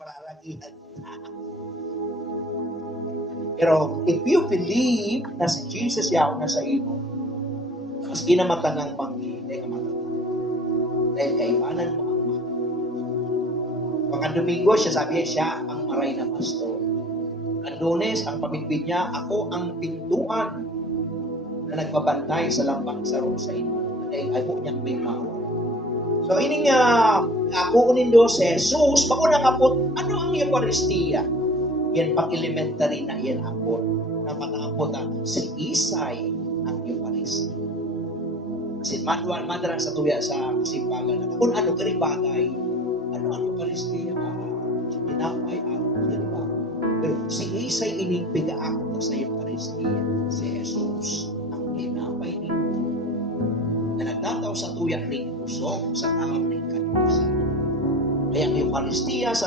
paralagihan. Pero if you believe na si Jesus yaw na sa imo, mas ginamatan ng panggi, dahil kamatatan. Dahil kaibanan mo ang mahal. Pagka Domingo, sabi siya ang maray na pastor. Ang Lunes, ang pamilpid niya, ako ang pintuan na nagbabantay sa lambang sa rosa ino. Dahil ay po niyang may mawa. So, ini nga, ako unindo si Jesus, bako nakapot, ano ang Eucharistia? Yan pang elementary na yan apot. Na manapot ang si Isay ang Eucharistia. Kasi madarang sa tuya sa simbagan na kung ano kani bagay, ano ang Eucharistia? Tinapay ako, diba? Pero si Isay ining pigaak sa Eucharistia, si Jesus ang tinapay nito na nagtataw sa tuya ng kusong sa taong ng kanisa. Kaya ang Eucharistia sa